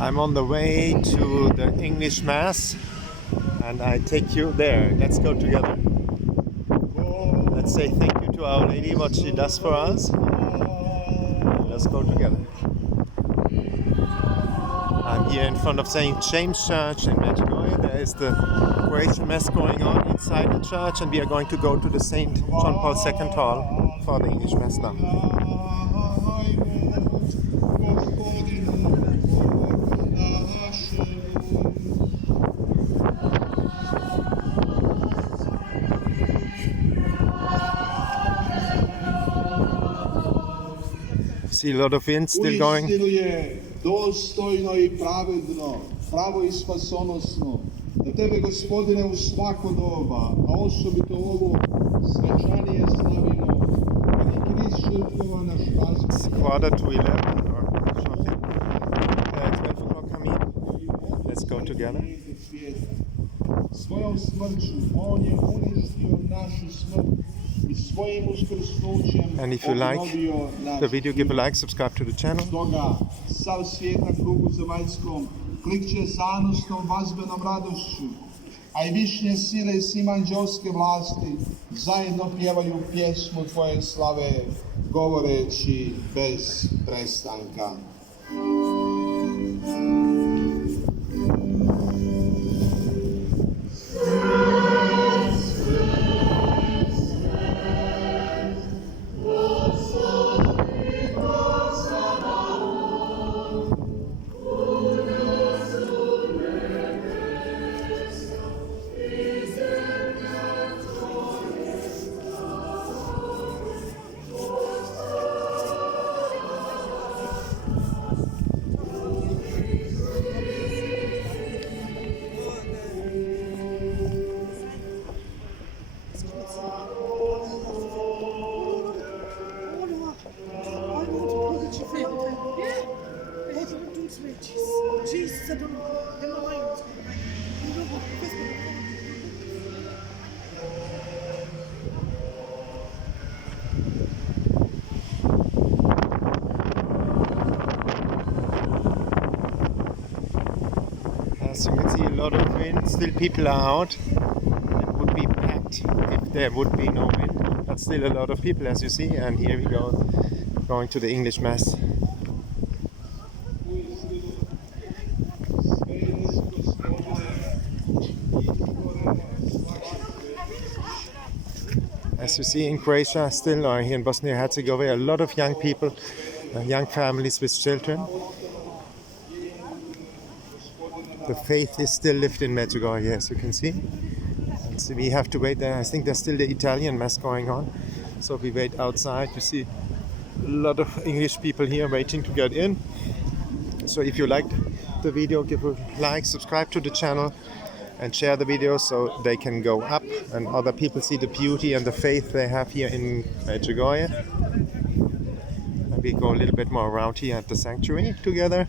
I'm on the way to the English Mass and I take you there. Let's go together. Let's say thank you to Our Lady, what she does for us. Let's go together. I'm here in front of St. James Church in Medjugorje. There is the Croatian Mass going on inside the church, and we are going to go to the St. John Paul II Hall for the English Mass now. See a lot of wind still going. Dostojno i pravedno, pravo i spasonosno, da tebe, Gospodine, u svako doba, a osobito ovo svečanije slavimo, kad je Krist žrtvova naš It's quarter to 11 or shortly. 12 o'clock coming. Let's go together. Svojom smrću on je uništio našu smrt i svojim uskrsnućem And if you like the video, give a like, subscribe to the channel. Stoga, sav svijet na krugu zemaljskom klikće zanosnom vazbenom radošću, a i višnje sile i svima anđelske vlasti zajedno pjevaju pjesmu Tvoje slave, govoreći bez prestanka. Jesus, I don't know. I don't know why it's going to As you can see, a lot of wind, still people are out. It would be packed if there would be no wind, but still a lot of people, as you see. And here we go, going to the English Mass. As you see in Croatia, still, or here in Bosnia and Herzegovina, a lot of young people, young families with children. The faith is still lived in Medjugorje, as you can see. And so we have to wait there. I think there's still the Italian Mass going on. So we wait outside. You see a lot of English people here waiting to get in. So if you liked the video, give a like, subscribe to the channel, and share the video so they can go up and other people see the beauty and the faith they have here in Medjugorje. And we go a little bit more around here at the sanctuary together.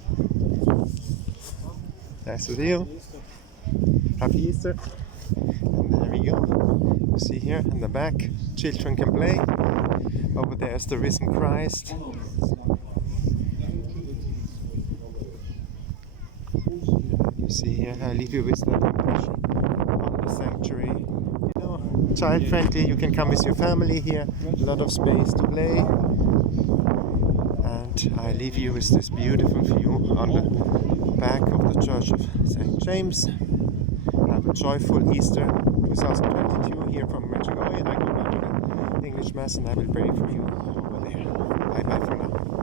Nice to see you. Happy Easter. And there we go. You see here in the back, children can play. Over there is the risen Christ. You see here, I leave you with that impression on the sanctuary. You know, child friendly, you can come with your family here, a lot of space to play. And I leave you with this beautiful view on the back of the Church of St. James. Have a joyful Easter 2022 here from Medjugorje. I go now to the English Mass and I will pray for you over there. Bye bye for now.